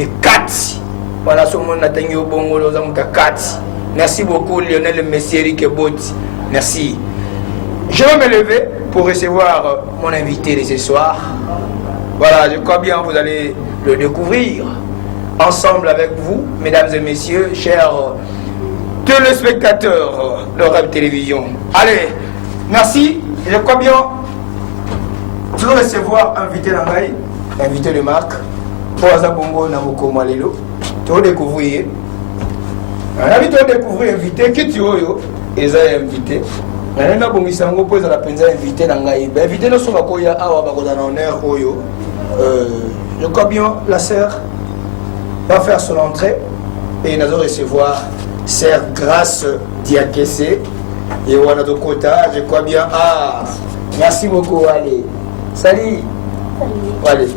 de 4. Voilà, ce monde a tenu au bon rôle aux 4. Merci beaucoup, Lionel Messieri Keboti. Merci. Je vais me lever pour recevoir mon invité de ce soir. Voilà, je crois bien que vous allez le découvrir ensemble avec vous, mesdames et messieurs, chers téléspectateurs de Rap Télévision. Allez, merci. Je crois bien je vais recevoir invité Langaï, invité de marque, pour Azabongo Namoko Malelo. Tu vas découvrir. On a vu de découvrir invité qui tu as invité. On a bongisango pour la penza invité Langaï. Invité nous sommes à Koya Awa Bagodana honneur Koyo. Je crois bien la sœur va faire son entrée et nous allons recevoir sœur Grâce Diakese et Wana Dokota. Je crois bien. Ah, merci beaucoup. Allez. Salut. Salut. Allez.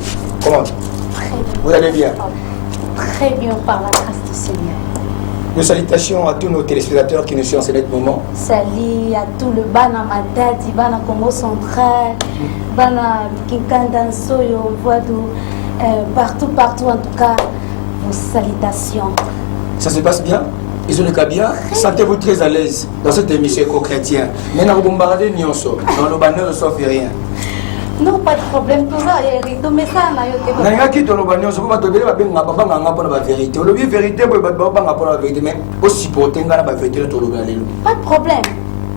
Comment? Très bien. Vous allez bien? Très bien par la grâce du Seigneur. Nos salutations à tous nos téléspectateurs qui nous suivent en ce moment. Salut à tout le Bana Matadi, Bana Congo Central, Bana Kinkanda Soyo, Voadou, partout en tout cas, vos salutations. Ça se passe bien? Ils ont le cas bien? Sentez-vous très à l'aise dans cette émission éco-chrétienne. Mais nous bombardez Nyonso, dans le banner ne sauve rien. Non, pas de problème, tout ça, Eric, mais ça, on a eu des problèmes. Qui te le banner, on va te dire que la vérité. On le vérité, on va la vérité, mais aussi pour la vérité, pas de problème.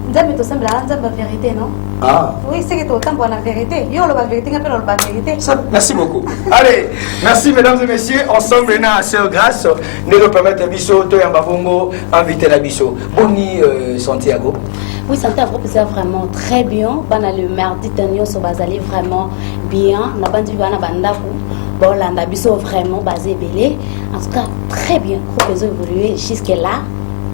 Nous avons la vérité, non? Ah. Oui, c'est que tu as autant la vérité. Il y a la vérité, il y a la vérité. Merci beaucoup. Allez, merci mesdames et messieurs. Ensemble, nous avons Sœur Grâce. Nous nous permettons de biso, inviter la biso. Boni Santiago. Oui, Santiago, c'est vraiment très bien. Le mardi, nous sommes vraiment bien. Nous avons dit que nous avons vraiment basé belé. En tout cas, très bien. Nous avons évolué jusque-là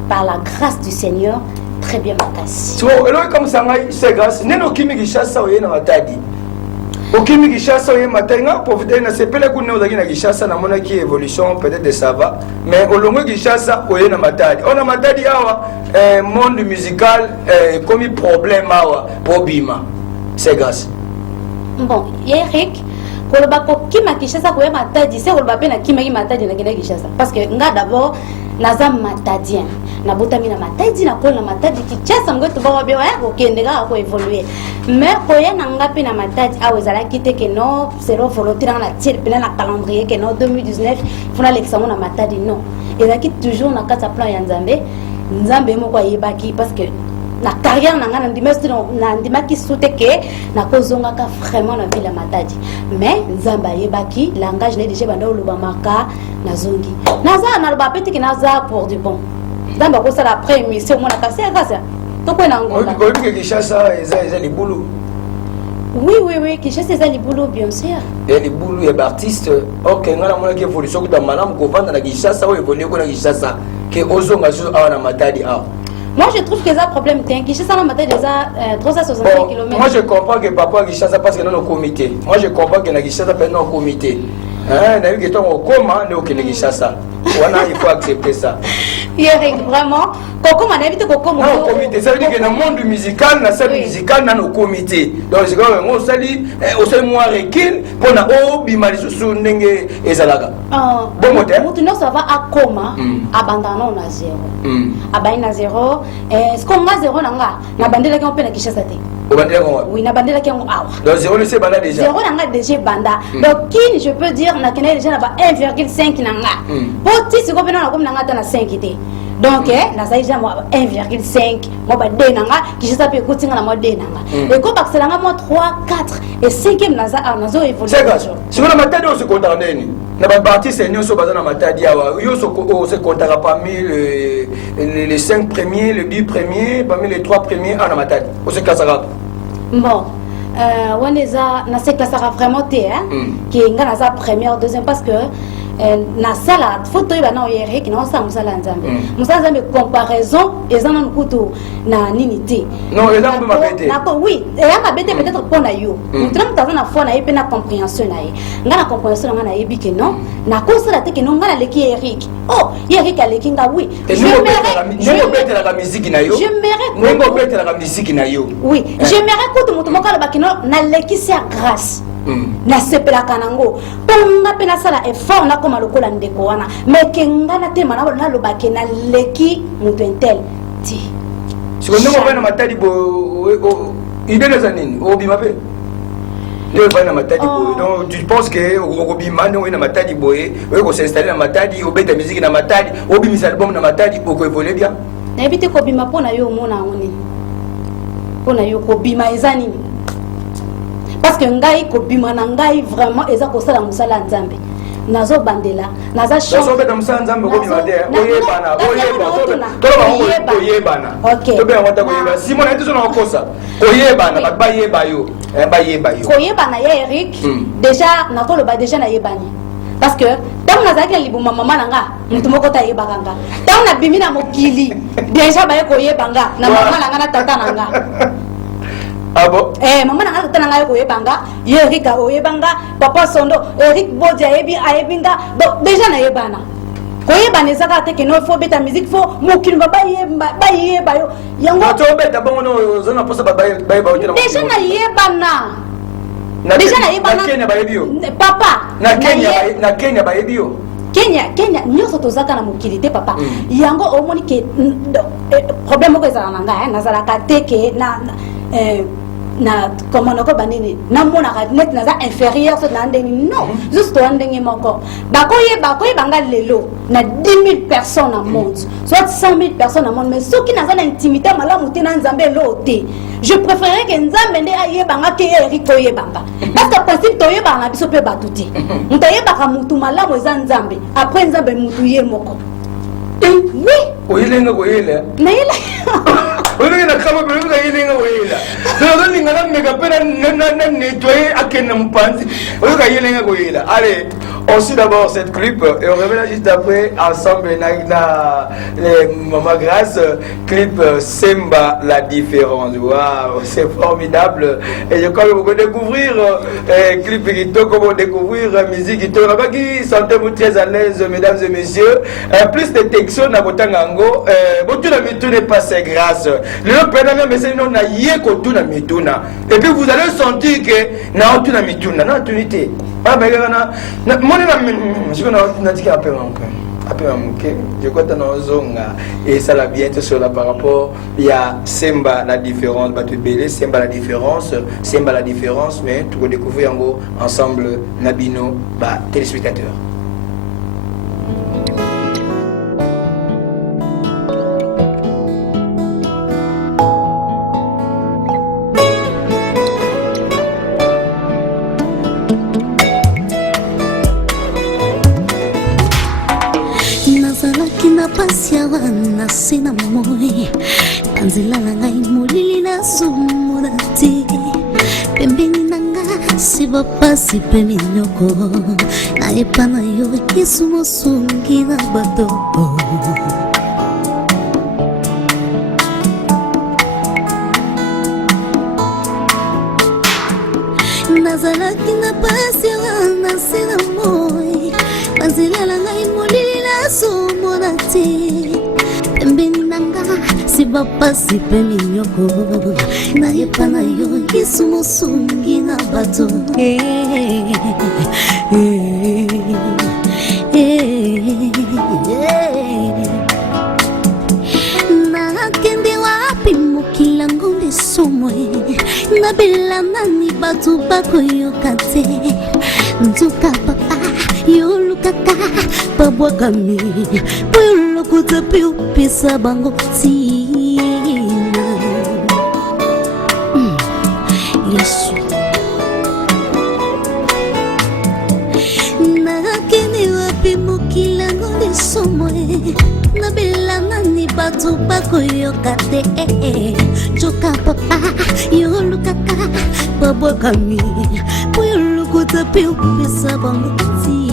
par la grâce du Seigneur. Très bien, Makassi. So, comme ça, c'est grâce. Nous avons kimi Gishasa oye na matadi. Okimi Gishasa oye matadi. Nga profiter na sepele ku ne ozaki na Gishasa na mona ki évolution peut-être de ça va. Mais olongo Gishasa oye na matadi. On a matadi awa monde musical comme problème awa pour bima. C'est grâce. Bon, Eric, koloba ko kima Gishasa ko matadi, c'est koloba pe na kima matadi na kina Gishasa parce que nga d'abord nazam matadien. Na botami na matadi na kola matadi kichasa ngoto bawa bewa yako kendega ko évoluer mais koya na ngapi na matadi awezala kite ke no zéro volonté na tirer pena na calendrier ke no 2019 funa l'examen na matadi non et là qui toujours na kata plan ya nzambe moko yebaki parce que na carrière na ngana ndima ki soute ke na kozonga ka vraiment na ville matadi mais nzamba yebaki langage ne déjà banda oloba maka na zongi naza na loba peti ke naza pour du bon dans ko ça après émission mon akase akase to ko na ngona ko ke Kishasa eza libulu. Oui, Kishasa eza libulu bien sûr. Et libulu et artiste OK ngana mona ke évolution ko malamu ko vanda na Kishasa o évoluer ko na Kishasa ke ozonga zo awa na matadi awa. Moi je trouve que ça problème t'es Kishasa na matadi déjà 365 km. Moi je comprends que papa Kishasa parce que dans le comité. Moi je comprends que na Kishasa peut dans le comité. Hein, na eu que ton comment ne au Kishasa. Voilà, il faut accepter ça. Eric, vraiment, Coco m'a invité Coco mon comité, ça veut dire que dans le monde musical, dans la scène musicale, dans nos comités. Donc, c'est comme on s'allie, on s'est moins recul, pour na bimali sous nenge et zalaga. Bon modèle. Maintenant, ça va à coma, abandonnons à zéro. Abandonnons à zéro. Est-ce qu'on a zéro nanga? Na bandela qui on peut na Kishasa te. Oui, na bandela qui on a. Donc, zéro ne sait banda déjà. Zéro nanga déjà banda. Donc, qui je peux dire, na kena déjà là-bas 1,5 nanga. Petit, c'est qu'on peut na comme nanga dans la 5 idées. Donc, na zaïja moi 1,5, moi ba 2 nanga, qui je s'appelle coutinga na moi 2 nanga. Et comme parce que là moi 3, 4 et 5e nazo évoluer. C'est grave. Si on a matadi on se condamne ni. Na ba parti c'est nous so bazana matadi awa. Yo se comptera parmi les 5 premiers, les 10 premiers, parmi les 3 premiers en matadi. On se cassera. Bon. On est na se cassera vraiment té qui ngana za première, deuxième parce que na sala photo iba na oyere ki na sa musala nzambe musala nzambe comparaison ezana nkutu na ninité non ezana mpe mabete nako oui eyanga bete peut-être pour na yo mutra mutaza na foi na ye pe na compréhension na ye ngana compréhension na ye bi ke non na kosala te ke non ngana leki Eric oh Eric aleki nga oui je mérite la musique na yo je mérite la musique na yo oui je mérite kutu mutu mokala bakino na leki sa grâce nasepelaka nango mpo nga mpe nasala effort nakoma lokola ndeko wana meke nga natema nalobake naleki moto intel ti siko ndenge ovai na matadi idée eza nini obima mpe ndenge ovai na matadi boye donc tu penses que okobima ndenge oi na matadi boye oye kosinstalle na matadi obeta musike na matadi obimisa album na matadi okoevole bien nayebi te kobima mpo na yo omona yango nini mpo na yo kobima eza nini parce que ngai kobima na ngai vraiment eza kosala mosala ya nzambe nazobandela naza chansobeta mosala nzambe okobima te oyebana tobe yango ta koyeba simon aye tozo na kokosa koyebana bato bayeba yo koyebana ya Eric déjà nakoloba déjà nayebani parce que ntango nazalaki na libuma mama na nga motu moko tayebaka nga ntango nabimi na mokili déjà baye koyeba nga na mama na nga na tata na nga mama na nga tata na nga ye koyeba nga ye Eric akoyeba nga papa sondo Eric bodi ayebi nga donc déjà nayebana koyebana ezaka te keno fo beta musique fo mokili bayeba yo yango tobeta bongo oza na mposa bayeba yo déjà nayebana déjà nayebana Kenya bayebi yo papa na Kenya bayebi yo Kenya nyonso tozaka na mokili te papa yango omoni ke problème moko ezala na ngai nazalaka te ke na comment on banini na mona net naza inférieur so na ndenge non juste to ndenge moko bakoye banga lelo na 10,000 personnes au monde soit 100,000 personnes au monde mais ceux qui naza na intimité malamu te na nzambe lote je préférerais que nzambe nde ayebanga ke Eric toyebanga parce que principe toyebanga biso pe batuti mutayebaka mutu malamu eza nzambe après nzambe mutu ye moko oui oyelenga koyela nayela oyelenga na kama belo ka yelenga koyela donc ninga na mega pena na nettoyer akena mpanzi oyelenga yelenga koyela allez on suit d'abord cette clip et on revient juste après ensemble na Maman Grâce clip Semba la différence. Waouh, c'est formidable et je crois que vous pouvez découvrir clip qui comment découvrir musique qui tourne là qui sentez-vous très à l'aise mesdames et messieurs plus de textos na botangango botu na mituna pas c'est grâce le prenant mais c'est non na yeko tu na mituna et puis vous allez sentir que na tu na mituna na tunité ah mais na moni na je na tika peu je crois que et ça l'a bien sur là par rapport il y a Semba la différence bah tu belé Semba la différence mais tu peux découvrir en gros ensemble Nabino bah téléspectateurs. Pasiawana sina moi kanzila ngai mulili na sumurati pembeni nanga siba pasi pemi nyoko na epana yo kisumo sungi na bato nazalaki na pasiawana sina moi kanzila ngai mulili na sumurati pembeni nanga siba pasi pemi nyoko na epana yo kisumo sungi na bato nakende wapi mokila ngonde somwe nabela nani bato bakoyoka te nzuka papa yolukaka babwakami po yolokuta pe opesa bango ntina yesu nakende wapi mokila ngonde somwe nabela nani bato bakoyoka te nzoka papa yolukaka babwakami po yolokuta pe opesa bango ntina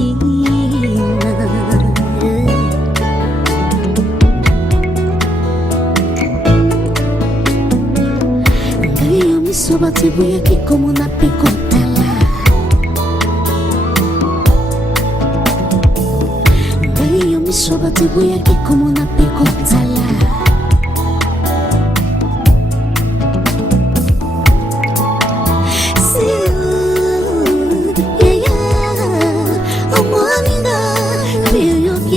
soba tibuya kikomo na pikotala Ngayo misoba tibuya kikomo na pikotala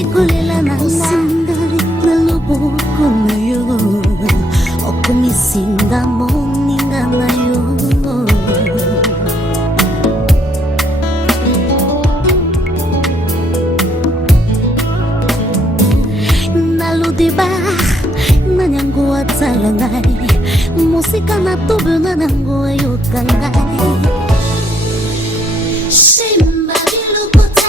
kolela na sindali na loboko na yo okomisinga moninga na yo naludeba na nyango atsala ngai musika na tobe na nango ayoka ngai Simba bilukota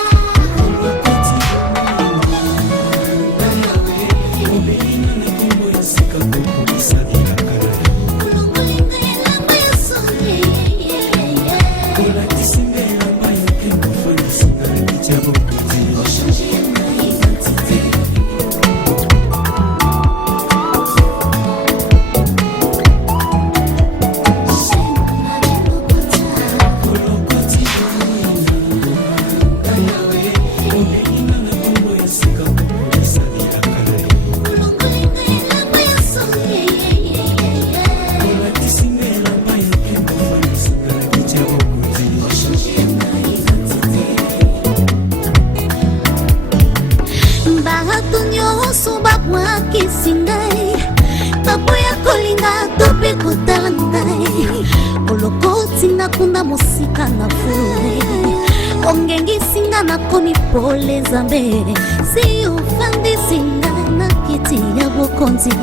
musika na fure ongengi singa na komi pole zambe si ufandi singa na kiti ya bokonzi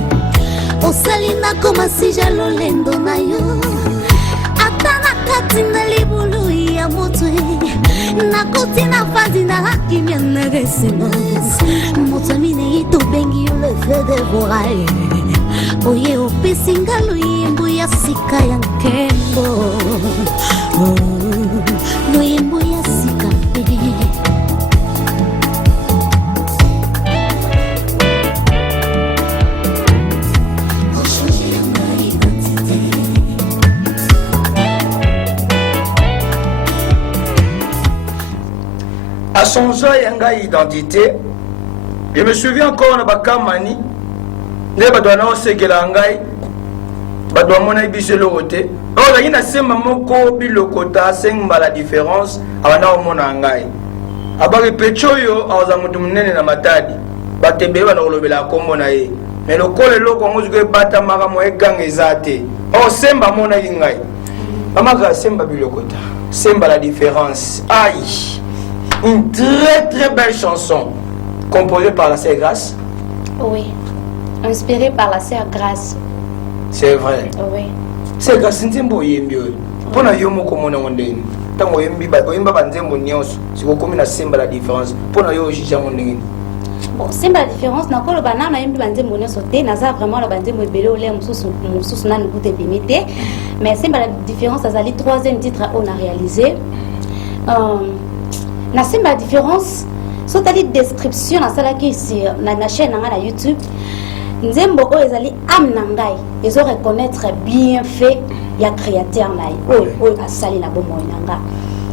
osali na koma sija lolendo na yo ata na kati na libulu ya motwe na koti na fandi na hakimia na resimo moto mine ito bengi yo le feu de voraille oye opesi nga loyembo ya sika ya nkembo loyembo ya sika mpe à changer yanga identité. Je me souviens encore na bakamani ne badwana osekela ngai badwa mona biso lokote o la ina sema moko bilokota semba la différence abana omona ngai abari pechoyo aza mutu munene na matadi batebe bana kolobela kombo na ye mais lokole loko ngozuke bata maka mo egange zate o semba mona ngai amaka semba bilokota semba la différence aïe. Une très très belle chanson composée par la sœur Grâce. Oui, inspirée par la sœur Grâce. C'est vrai. Oui. Sœur Grâce nzembo yembi oyo. Pona yomo komona ngondeni. Tango yembi ba oyemba banzembo nyonso. Siko komi na semba la différence. Pona yo ojija ngondeni. Bon, semba la différence na kolo banana yembi banzembo nyonso te naza vraiment la banzembo ebele ole mususu na ngute bimite. Mais semba la différence azali troisième titre on a réalisé. Na semba la différence so tali description na sala ki sur na chaîne na YouTube nzembo o ezali am na ngai ezo reconnaître bien fait ya créateur na o asali na bomo na nga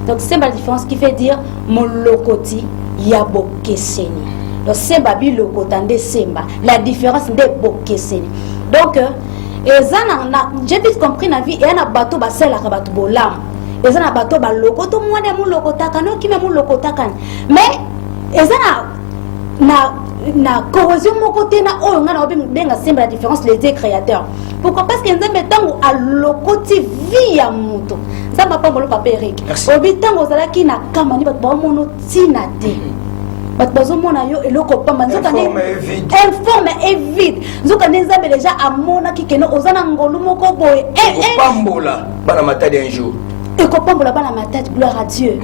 donc semba la différence qui fait dire molokoti ya bokeseni donc semba bi lokota nde semba la différence nde bokeseni donc ezana na j'ai vite compris na vie et na bato ba sala ka bato bolam ezana bato ba lokoto mwana mu lokotaka no kime mu lokotaka mais ezana na corrosion moko te na oyo ngana obenga semba la différence les deux créateurs pourquoi parce que nzambe tango a lokoti vie ya muto nzambe pambolo papa Eric obi tango zalaki na kamani bato ba mono tina te bato bazomona yo eloko pamba nzoka ne informe et vide nzoka ne nzambe déjà amona kikeno ozana ngolu moko boye pambola bana matadi un jour ekopambola bana matadi gloire à Dieu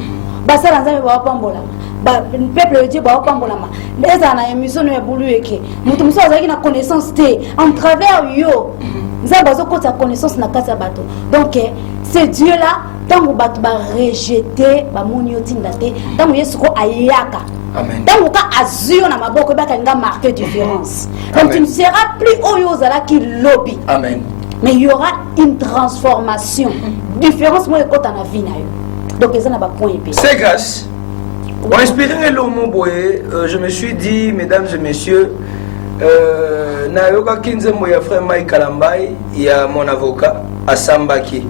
basala nzambe bawapambola peuple de Dieu bawapambolama ezala na émission ya bulu eke mutu mosusu azalaki na connaissance te en travers yo nzambe azokota connaissance na kati ya bato donc c'est Dieu là ntango bato barejeté bamoni yo tinda te ntango yesu ko ayaka ntango ka azwi yo na maboko ebakalinga marqué différence donc tu ne seras plus oyo ozalaki lobi amen mais il y aura une transformation différence moi ekota na vie na yo donc ezana ba point épais c'est grâce pour inspirer l'homme boye je me suis dit mesdames et messieurs na yoka kinzembo ya frère Mike Kalambai ya mon avocat asambaki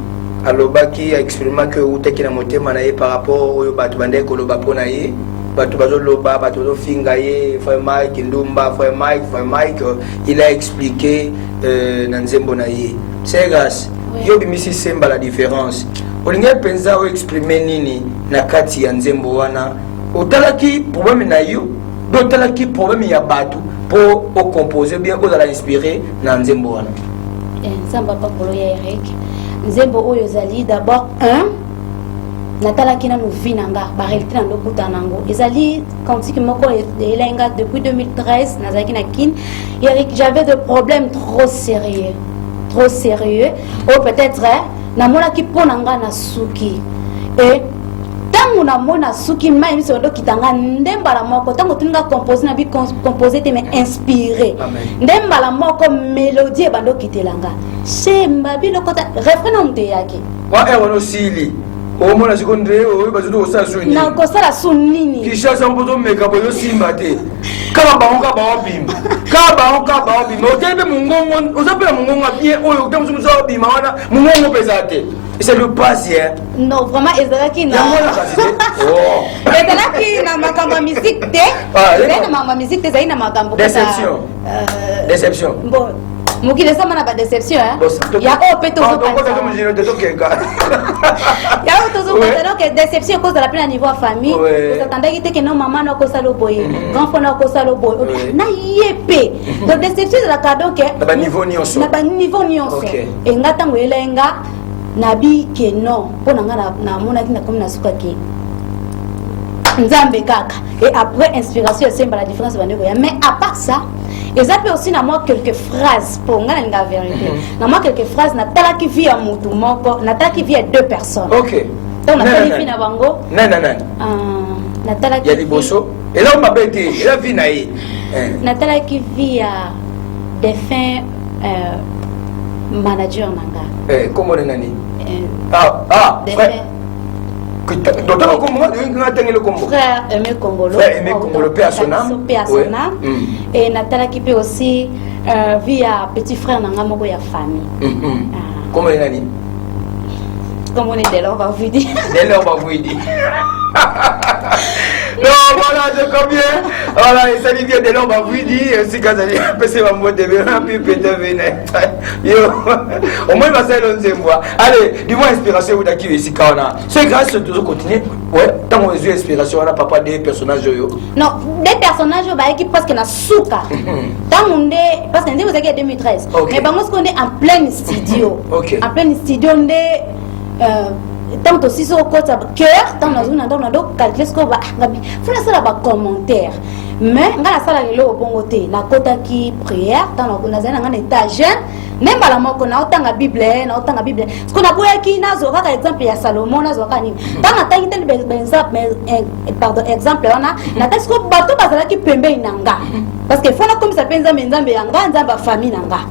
alobaki a exprimé que utaki na motema na ye par rapport au bato bande koloba pona ye bato bazoloba bato bazofinga ye frère Mike Ndumba frère Mike il a expliqué na nzembo na ye c'est grâce yo bimisi semba la différence olinga penza o exprimer nini na kati ya nzembo wana otalaki problème na yo dotalaki problème ya bato pour au composer bien aux ala inspirer na nzembo wana nzamba pa polo ya Eric nzembo oyo zali d'abord natalaki na vie nanga ba réalité na lokuta nango ezali cantique moko elenga depuis 2013 nazaki na kin Eric j'avais des problèmes trop sérieux ou peut-être namonaki po nanga na suki et tango namona suki mai miso ndo kitanga ndembala moko tango tuninga composer na bi composer te me inspiré ndembala moko mélodie bando kitelanga shemba bilokota refrain on te yaki wa ewono sili o mona secondaire o bazudo osa suni na ko sala sunini kisha sambozo meka boyo simba te kaba ba bimba o tebe mungongo ozapela mungongo bien oyo tamuzo muzo bima wana mungongo pesate c'est le passé non vraiment ezalaki na ezalaki na makambo musique te na makambo musique te zaina makambo déception bon mokili esama na badeception ya oyo mpe tozopatanoke déception ekozala mpe na niveau ya famille ozatandaki te ke no mama na okosala oboye grand fo na okosala oboye na ye mpe donc déception ezalaka donc na baniveau nyonso enga ntango elenga nabi ke non mpo na nga namonaki nakomi nasukaki nzambe kaka et après inspiration esemba la différence bandeko ya mais à part ça eza pe aussi na moi quelques phrases pour nga na vérité na moi quelques phrases na talaki vie ya mutu moko na talaki vie ya deux personnes OK donc na talaki vie na bango non na talaki ya liboso et là on m'a bêté et la vie na ye na talaki vie ya défunt manager nanga comment on nani frère Aimé Kongolo paix à son âme et natalaki pe aussi via petit frère nanga moko ya famille comment on nani comme on est dès lors va vous dire non voilà je combien voilà et ça dit bien dès lors va vous dire si quand ça dit passer ma mot de bien puis peut-être venir yo au moins va ça le mois allez dis-moi inspiration ou d'acquiver ici quand on a c'est grâce toujours continuer ouais tant on a inspiration on a papa des personnages yo non des personnages ba qui parce que na souka tant on est parce que vous avez 2013 mais bah moi ce qu'on est en plein studio en plein studio on est tant aussi sur côté cœur tant dans une donc calculer ce qu'on va faut ça là commentaire mais ngala sala lelo bongo te na kota ki prière tant na zana ngana étage même la moko na otanga bible ce qu'on a boya ki nazo ka exemple ya Salomon nazo ka ni tant na tangi tel pardon exemple on a na test ko bato bazala ki pembe inanga parce que faut na comme ça penza menzambe yanga nzamba famille nanga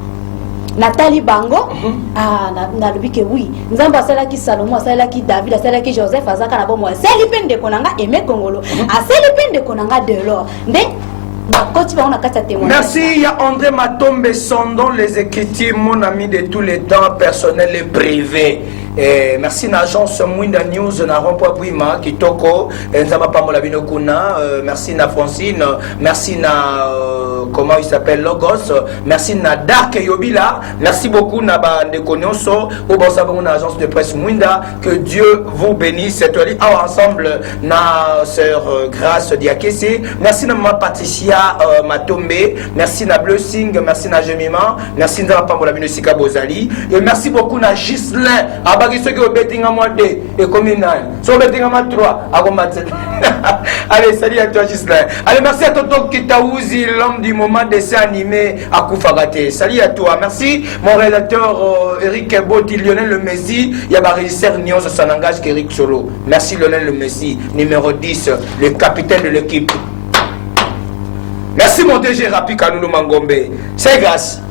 Nathalie Bango na lobi ke oui nzambe asalaki Salomon asalaki David asalaki Joseph azaka na bomo asali pende konanga Aimé Kongolo asali pende konanga Delors nde merci, il y a André Matombe Sondon, les écritures, mon ami de tous les temps, personnel et privé. Merci l'agence Mwinda News, na Rompoa Bouima, Kitoko, Nzaba Pamolabino Kuna, merci na Francine, merci na comment il s'appelle Logos, merci na Dark Yobila, merci beaucoup na Bande Konyoso, au bon savon na agence de presse Mwinda, que Dieu vous bénisse. Cette année ensemble na sœur Grâce Diakese, merci na maman Patricia Matombe, merci na Blessing, merci na Jemima, merci na Pamolabino Sika Bozali, et merci beaucoup na Gislain. Ceux qui ont betting à moi 2 et communal. Sont betting à moi 3 à combattre. Allez, salut à toi, Gislain. Allez, merci à Toto Kitaouzi, l'homme du moment dessin animé à Koufagate. Salut à toi. Merci, mon rédacteur Eric Boti, Lionel Le Messi. Il y a ma régisseur Nyon Sanangage Eric Solo. Merci, Lionel Le Messi, numéro 10, le capitaine de l'équipe. Merci, mon DG Rapi Kanoulou Mangombe. C'est grâce.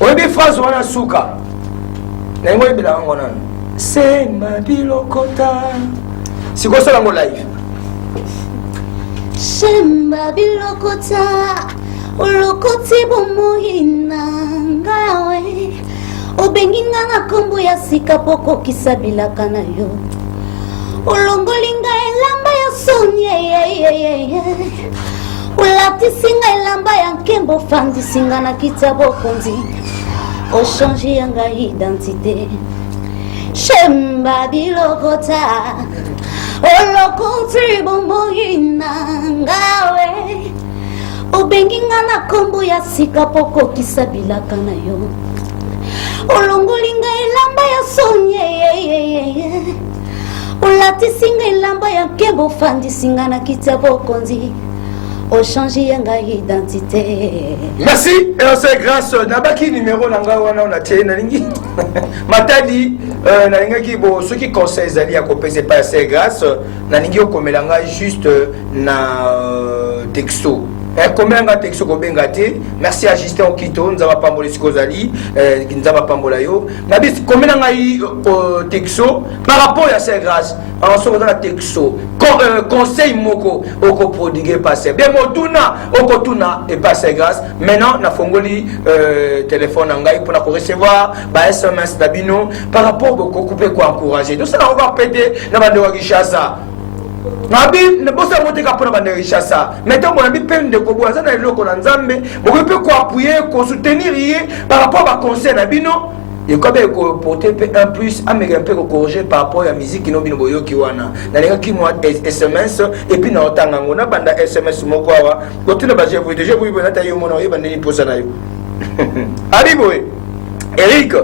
On dit phrase, on a souka. C'est ma bilokota. Si quoi ça dans mon live? Shemba bilokota, ulokoti bomohina ngawe. Obenginga na kombo ya sika poko kisabilaka na yo. Ulongolinga elamba ya so sonye ulatisinga elamba ya nkembo fandisinga na kita bokonzi ochange yanga identité shemba bilokota olokontri bomboyina ngawe obenginga na kombo ya sika poko kisabilaka na yo olongolinga elamba ya sonye ulatisinga elamba ya nkembo fandisinga na kita bokonzi ochange yanga identité. Merci et c'est grâce nabaki numéro nanga wana on a tie nalingi matadi nalingi bo ceux qui conseillent zali à kopese pas c'est grâce nalingi okomelanga juste na texto. Combien de textes merci à Justin Okito, nous avons pas molé Skozali, nous avons pas molé yo. Nabi combien de textes par rapport à ces grâces, en se dans la texto, conseil moko oko prodiguer passer. Bien motuna oko tuna et passer grâce. Maintenant na fongoli téléphone ngai pour na recevoir ba SMS d'abino par rapport au couper quoi encourager. Donc ça on va péter na bande wa Kinshasa. Nabi ne bosa monter kapona bande richasa mettons mon ami peine de kobo azana eloko na nzambe boko pe ko appuyer ko soutenir par rapport à conseil na bino et comme ko porter un plus américain peu corriger par rapport à musique qui no bino boyo ki wana na lenga ki moi SMS et puis na otanga ngona banda SMS moko awa ko tuna ba je vous na tayo mona yo bande ni posa na yo Aliboy Eric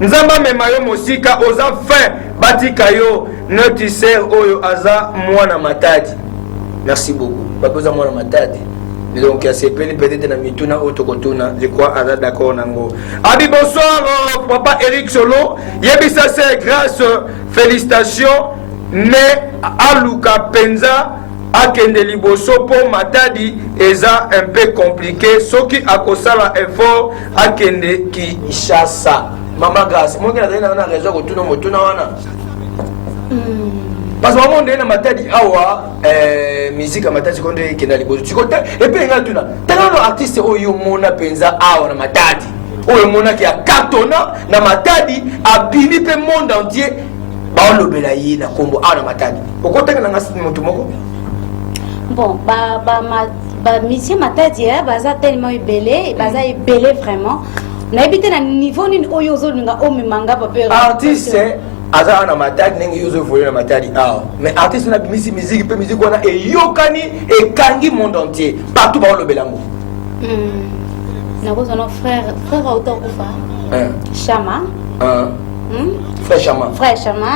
nzamba memayo mosika oza fin batika yo notre sœur oyo aza mwana matadi. Merci beaucoup. Pas besoin mwana matadi. Donc il y a ces peut-être na mituna otokotuna, je crois aza d'accord nango. Abi bonsoir papa Eric Solo. Yebisa c'est grâce félicitations mais aluka penza akende liboso po matadi eza un peu compliqué soki akosala effort akende ki Kinshasa. Mama grâce moi na raison ko tuna motuna wana. Parce que moment donné matadi awa musique matadi konde kenda liboso chikota et puis nga tuna tano artiste oyo mona penza awa na matadi oyo mona ki akatona na matadi abini pe monde entier ba lobela yi na kombo awa na matadi okotaka na ngasi moto moko bon ba musique matadi baza tellement belé baza belé vraiment na habité na niveau ni oyo zo nga o mimanga ba pe artiste aza na matadi nenge yozo voler na matadi mais artiste na musique pe musique wana e yokani e kangi monde entier partout ba lobela mo na ko son frère autant ko fa Chama frère Chama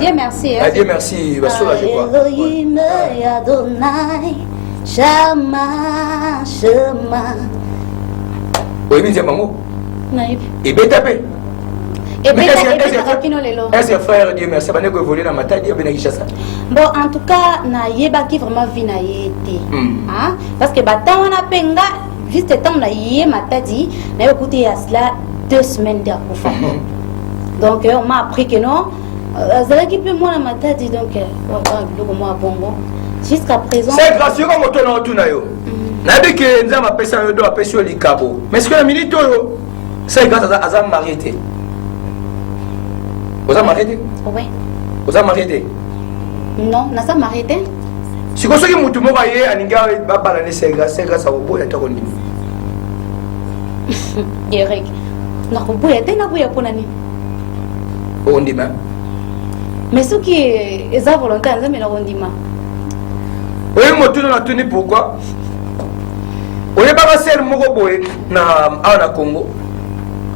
Dieu merci Dieu merci va sola je crois Elohim Adonai Chama oui bien maman naïf et betape est-ce que frère Dieu merci bane ko voler na matadi bena Kinshasa bon en tout cas na yebaki vraiment vie na yete hein parce que batan wana penga juste temps na yé matadi na écouté à cela 2 semaines d'akufa donc on m'a appris que non ça qui peut moi na matadi donc le moi bongo jusqu'à présent c'est gracieux comme on a tout na yo na bi que nzama pesa yo do apesio likabo mais ce que la minute yo c'est grâce à Azam Mariété. Vous avez marié? Oui. Vous avez marié? Non, n'a pas marié. Si vous avez dit que vous avez c'est grâce à vous. Eric, na kubuya tena buya pona ni. On dit même. Mais ce qui est volontaire, ça me l'a rendu mal. Oui, moi tout na tuni pourquoi? On est pas ser moko boy na ana Congo.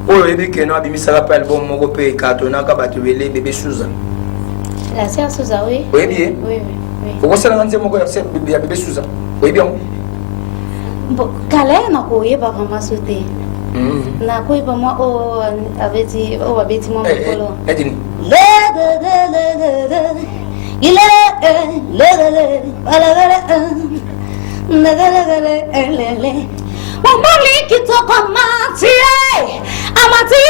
Oyo ebi ke no abimisa pa album moko pe katona ka batubele bébé Suza. La sœur Suza oui. Oui bien. Oui. Pourquoi ça n'anze moko ya bébé Suza? Oui bien. Bon, kala na ko yeba vraiment sauter. Na ko yeba moi o abeti mo mokolo. Edini. Il est Mambali kitoko mati amati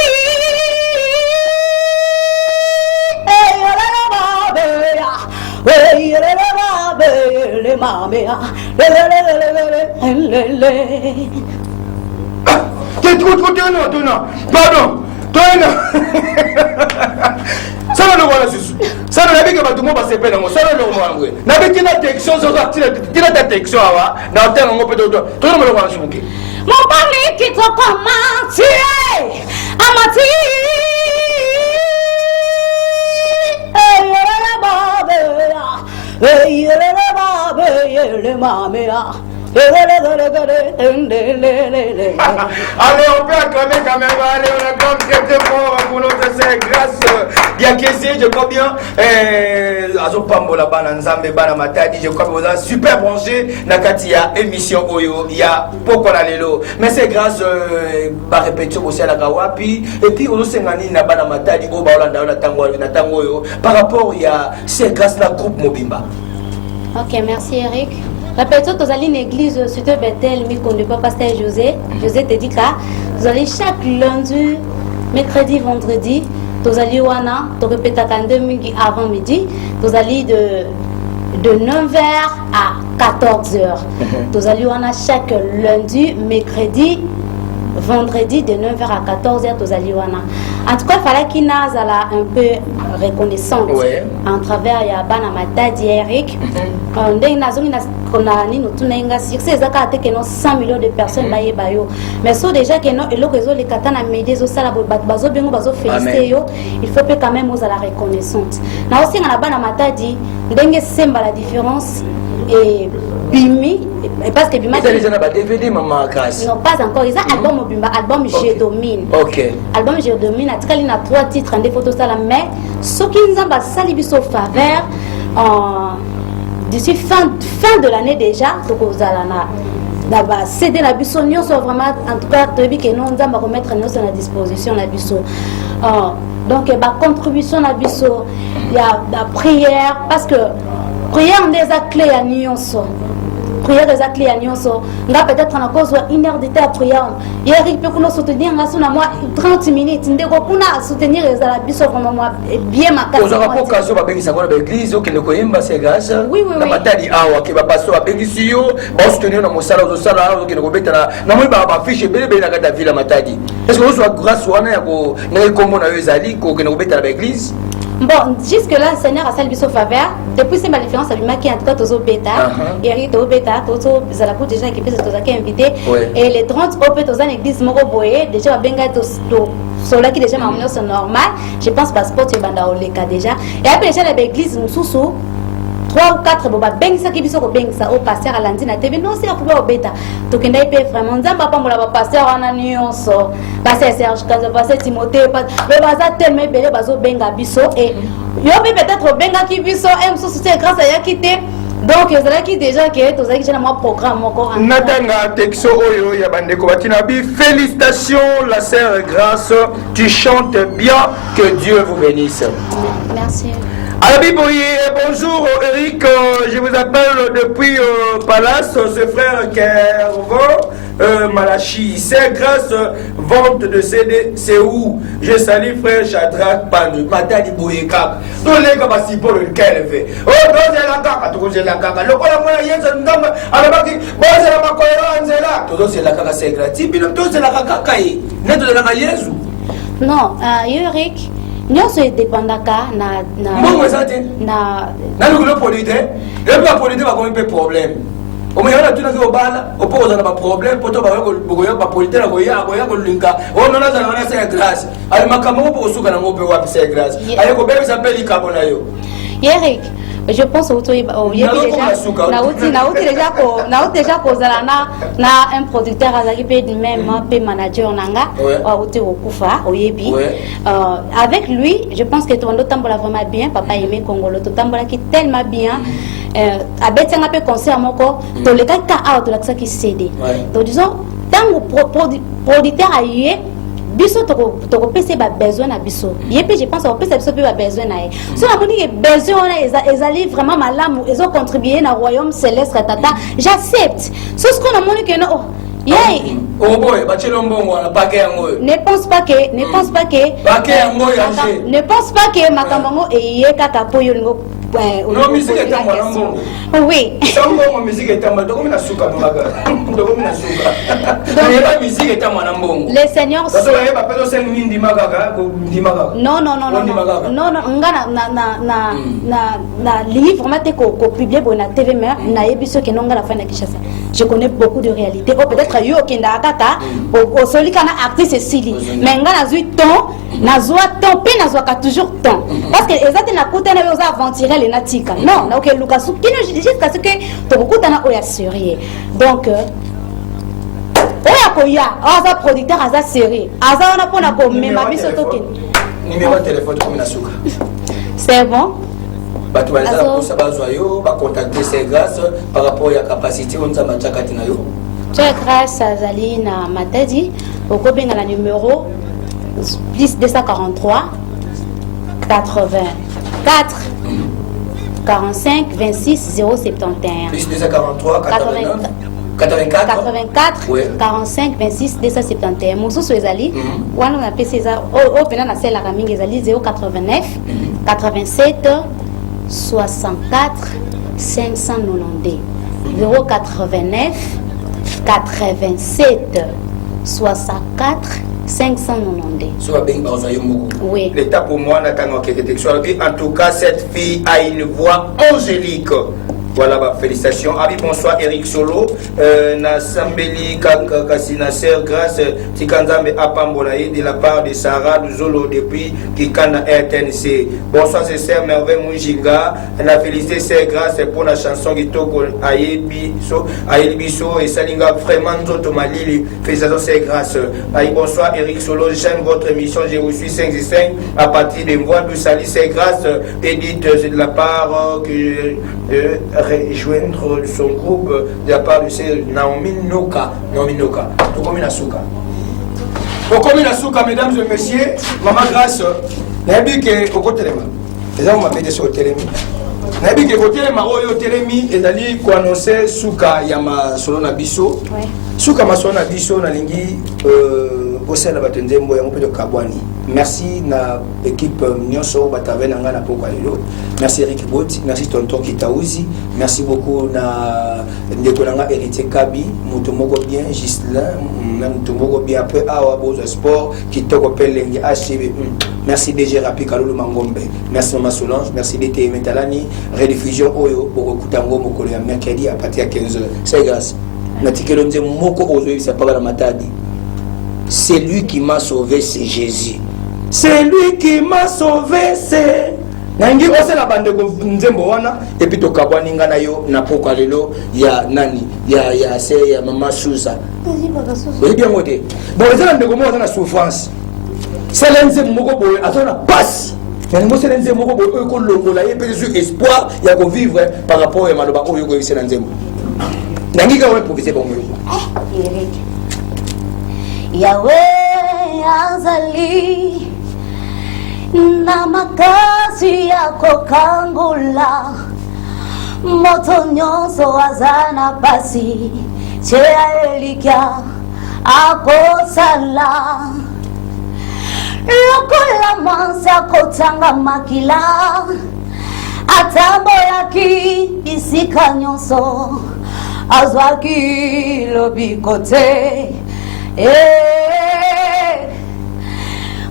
le mamea Pardon. Ça va le voilà susu. Ça ne l'avait que tout le monde va se peine. Ça ne le voilà. N'avait qu'il a textion, ça va qu'il a ta textion là. Dans tel on peut tout le monde le voilà susu. Mon pari qui te commence à matin. Allez, on peut acclamer quand même. Allez, on acclame très fort pour notre sœur Grâce. Diakesi, je crois bien. Azo Pambo la bana Nzambe bana Matadi, je crois que vous êtes super branché. Nakati ya émission Oyo, il y a beaucoup la lelo. Mais c'est grâce par répétition aussi à la Kawapi. Et puis on s'est ngani na bana Matadi au Baolanda na Tango Oyo. Par rapport il y a c'est grâce la groupe Mobimba. Ok, merci Eric. Rappelle-toi, tu allez une église sur Bethel, mais qu'on ne peut pas pasteur José. José te dit que vous allez chaque lundi, mercredi, vendredi, tu allez wana, tu répètes à 2 minutes avant midi, tu allez de 9h à 14h. Tu allez wana chaque lundi, mercredi, vendredi de 9h à 14h, tu allez wana. En tout cas, il fallait qu'il y ait un peu reconnaissante en travers ya bana Matadi Eric. Sur ces accords, 100 millions de personnes mais so déjà que non, les katana médias au sala bazo bien bazo féliciter yo, il faut quand même aux à la reconnaissance. Na aussi na bana Matadi, ndenge semba la différence et Bimi parce que Bima ils ont DVD maman Grâce. Non, pas encore, ils ont album Bimba, album Je domine. OK. Album Je domine, en tout cas il y a 3 titres en des photos ça mais ce qui nous a sali biso faveur d'ici fin de l'année déjà, donc vous allez céder la biso soit vraiment en tout cas tu que nous on va remettre nous à la disposition la biso. Donc ma contribution la biso, il y a la prière parce que prière des clés à nuance. Prière des clés à nuance. Là peut-être en cause 1 heure de temps prière. Eric peut nous soutenir là sur moi 30 minutes. Ndeko kuna soutenir les la biso vraiment bien ma case. Vous aurez occasion ba bengisa kwa l'église que ne koyemba c'est grâce. Oui. Na Matadi awa ke ba pasteur bengisi yo ba soutenir na mosala zo sala que ne ko betana na moi ba fiche bele na kata ville Matadi. Est-ce que vous soit grâce wana ya ko na kombo na yo ezali ko que ne ko betana ba église? Bon, jusque-là, le Seigneur a salué son faveur. Depuis, c'est ma différence avec moi qui est en tout cas au bêta. Eric au bêta, Toto, Zalakou déjà équipé, c'est invité. Et les 30 au bêta, dans l'église Moroboé, déjà, Benga, ceux-là qui déjà m'ont c'est normal. Je pense passeport, tu es banda au Leka déjà. Et après, déjà, l'église Moussoussou. 3 ou 4 boba bengisa kibiso ko bengisa au pasteur alandi na tebe non c'est akuba obeta to kenda ipe vraiment nzamba pa mbola ba pasteur wana nyonso ba Serge Kanzo ba Timothée ba baza tellement belé bazo benga biso et yo peut-être benga kibiso em so c'est grâce à yakité donc ezala ki déjà que to zaki na moi programme encore natanga texo oyo ya bandeko batina bi félicitations la sœur Grâce, tu chantes bien, que Dieu vous bénisse. Merci. Bonjour Eric, je vous appelle depuis Palace, ce frère Kervo, Malachi, c'est grâce vente de CD, c'est où? Je salue frère Shadrach Pandu, Matadi Bouyekak, tous les gars passent pour le fait. Oh, deux la caca, tous la caca, le quoi la moyenne, c'est une dame, alors qui, bon, c'est la macoyance, c'est là, tous la caca, c'est gratuit, puis tous c'est la caca, net de la cailleuse. Non, Eric. Nous sommes dépendants na le politique et puis la politique va avoir un problème au moins on a tout dans bala au pose na problème pour toi ba politique la goya ko linka on na za c'est grâce ali makambo pour suka na ngope wapi c'est grâce ali ko bebe s'appelle ikabona yo Eric. Je pense au déjà kozala na un producteur azaki pe même pe manager nanga au kufa oyebi avec lui je pense que Tondo tambola vraiment bien papa aimé Congolo to tambola qui tellement bien abetanga pe concert moko to le ka out la qui CD donc disons tango producteur aye biso toko pese ba besoin na biso yepi je pense on pese biso pe ba besoin na so na moni que besoin na ezali vraiment malamu ezo contribuer na royaume céleste tata j'accepte so ce qu'on a moni que non oh boy bachelo mbongo na pake yango ne pense pas que pake yango yanje ne pense pas que makambo ngo eye kaka po yo Non, musique est un bon. Oui. Sans bon, musique est un bon. Donc, on a souka, donc on a souka. Mais la musique est un bon. Les seigneurs. Non, non, non, non, non, non, na livre, m'a publié pour la TV mère, na émission qui n'ont pas la fin de Kinshasa. Je connais beaucoup de réalités. Ou peut-être yo qui n'a kata, au celui qui a artiste Sili. Mais nga na zui temps, na zoa temps, puis na zoa toujours temps. Parce que exactement na côté na yo za aventurer les natika. Non, na ok Lucas, qui ne jusqu'à ce que to beaucoup na o assuré. Donc oya aza producteur aza série aza wana pona ko mema biso token numéro de téléphone comme na souka. C'est bon. Batu baleza pour ça bazwa yo ba contacter c'est grâce par rapport à capacité on za matchakati na yo. C'est grâce à Zalina Matadi au cobenga la numéro plus 243 84 45 26 071 plus 243 84 ouais. 45 26 271 Moussou Ezali on a appelé César au pena na celle la mingi Ezali 089 87 64 592 089 87 64 592. Oui. L'état pour moi, en tout cas, cette fille a une voix angélique. Voilà, bah, félicitations. Abi, bonsoir, Eric Solo. Nasambeli Kasina Ser, grâce Tikanzambe Apambolaï, de la part de Sarah Zolo depuis Kikana RTNC. Bonsoir, c'est Sœur Merveille Mujinga. La félicité, c'est grâce pour la chanson Gitoko Ayebiso et Salinga vraiment Tomalili. Félicitations, c'est grâce. Aïe, bonsoir, Eric Solo. J'aime votre émission. J'ai reçu 5 et 5 à partir de voix du Sali. C'est grâce. Edith, c'est de la part que. Rejoindre son groupe de la part de Naomi Noka. Naomi Noka. Tokomi Nasuka. Tokomi Nasuka, mesdames et messieurs, maman grâce. Nabi ke okotelema. Les gens m'appellent sur Télémi. Nabi ke okotelema oyo Télémi ezali ko annoncer suka yama solo na biso. Suka masolo na biso na lingi osala batenzembo yango pe de Kabwani. Merci na équipe nyonso batave na ngana poko lelo. Merci Eric Bot, merci tonton Kitaouzi, merci beaucoup na ndeko nanga Héritier Kabi, moto moko bien Gislain, moto moko bien après awa bozo sport kitoko pelengi HCB. Merci DG Rapi Kalulu Mangombe. Merci Maman Solange, merci DT Metalani, rediffusion oyo boko kutango mokolo ya mercredi à partir de 15h. C'est grâce. Na tikelo nze moko ozo ça pas la matadi. C'est lui qui m'a sauvé, c'est Jésus. C'est lui qui m'a sauvé, c'est. Nangi ose la bande nzembo wana et puis to kabwani ngana yo na poko lelo ya nani ya se ya Mama Susa. Oui bien modé. Bon les gens ndeko mo na souffrance. C'est l'enze moko boye atona passe. Yani mo c'est l'enze moko boye ko longola ye pe sur espoir ya ko vivre par rapport à maloba oyo ko yise na nzembo. Nangi ka we profiter bon yo. Eric. Yahweh azali na makasi yako kangula moto nyonso azana pasi chea Elikia akosala lokola mansa kotanga makila atambo yaki bisika nyonso azwaki lobikote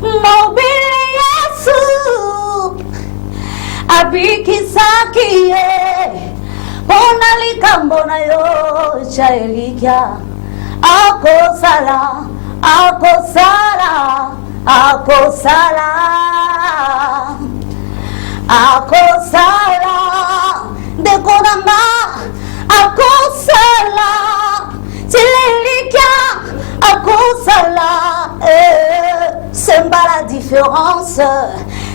mobile Yesu abikisaki pona likambona yo cha Elikia akosala akosala akosala akosala dekonanga akosala Elikia akosala c'est pas la différence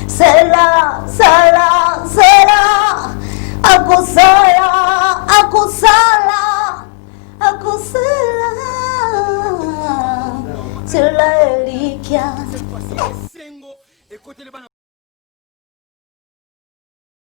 c'est là akosala akosala akosala c'est la Elikia